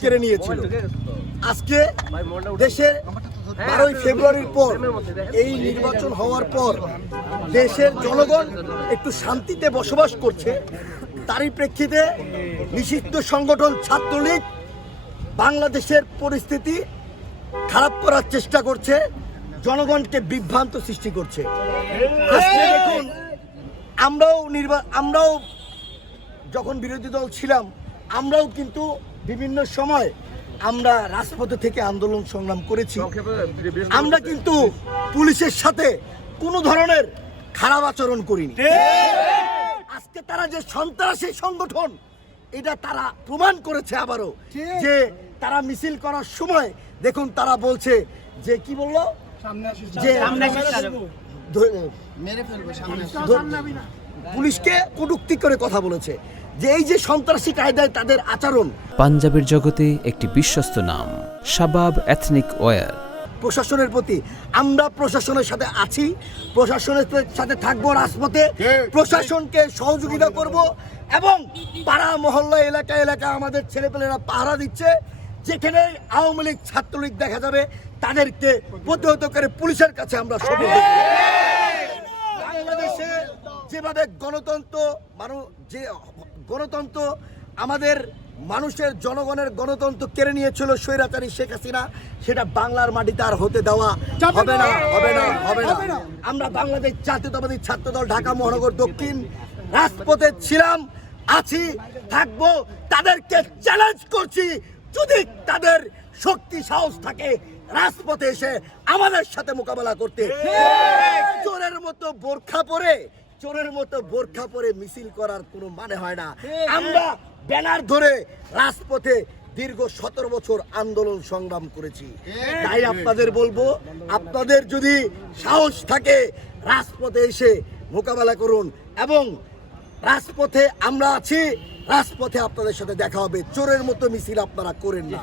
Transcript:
কেড়ে নিয়েছিল। আজকে দেশের 12ই ফেব্রুয়ারির পর এই নির্বাচন হওয়ার পর দেশের জনগণ একটু শান্তিতে বসবাস করছে। তারই প্রেক্ষিতে নিষিদ্ধ সংগঠন ছাত্রলীগ বাংলাদেশের পরিস্থিতি খারাপ করার চেষ্টা করছে, জনগণকে বিভ্রান্ত সৃষ্টি করছে। আজকে দেখুন, আমরাও যখন বিরোধী দল ছিলাম, আমরাও কিন্তু বিভিন্ন সময় আমরা রাজপথে থেকে আন্দোলন সংগ্রাম করেছি। আমরা কিন্তু পুলিশের সাথে কোনো ধরনের খারাপ আচরণ করিনি। আজকে তারা যে সন্ত্রাসী সংগঠন, এটা তারা প্রমাণ করেছে আবারও, যে তারা মিছিল করার সময় দেখুন তারা বলছে যে কি বললো, যে পুলিশকে কটূক্তি করে কথা বলেছে, যে এই যে সন্ত্রাসী কায়দায় তাদের আচরণ। পাঞ্জাবের জগতে একটি বিশ্বস্ত নাম শাবাব এথনিক ওয়্যার। প্রশাসনের প্রতি আমরা প্রশাসনের সাথে আছি, প্রশাসনের সাথে থাকবো, রাজপথে প্রশাসনকে সহযোগিতা করব এবং পাড়া মহল্লা এলাকা এলাকা আমাদের ছেলেপেলেরা পাহারা দিচ্ছে। যেখানে আওয়ামী লীগ ছাত্রলীগ দেখা যাবে তাদেরকে প্রতিহত করে পুলিশের কাছে আমরা সবল। বাংলাদেশে যেভাবে গণতন্ত্র আমাদের মানুষের জনগণের গণতন্ত্র কেড়ে নিয়েছিল স্বৈরাচারী শেখ হাসিনা, সেটা বাংলার মাটিতে আর হতে দেওয়া হবে না, হবে না, হবে না। আমরা বাংলাদেশ জাতীয়তাবাদী ছাত্রদল ঢাকা মহানগর দক্ষিণ রাজপথে ছিলাম, আছি, থাকবো। তাদেরকে চ্যালেঞ্জ করছি, যদি তাদের শক্তি সাহস থাকে রাজপথে এসে আমাদের সাথে মোকাবেলা করতে। চোরের মতো বোরখা পরে মিছিল করার কোনো মানে হয় না। আমরা ব্যানার ধরে রাজপথে দীর্ঘ 17 বছর আন্দোলন সংগ্রাম করেছি। তাই আপনাদের বলবো, আপনাদের যদি সাহস থাকে রাজপথে এসে মোকাবেলা করুন, এবং রাজপথে আমরা আছি, রাজপথে আপনাদের সাথে দেখা হবে। চোরের মতো মিছিল আপনারা করেন না।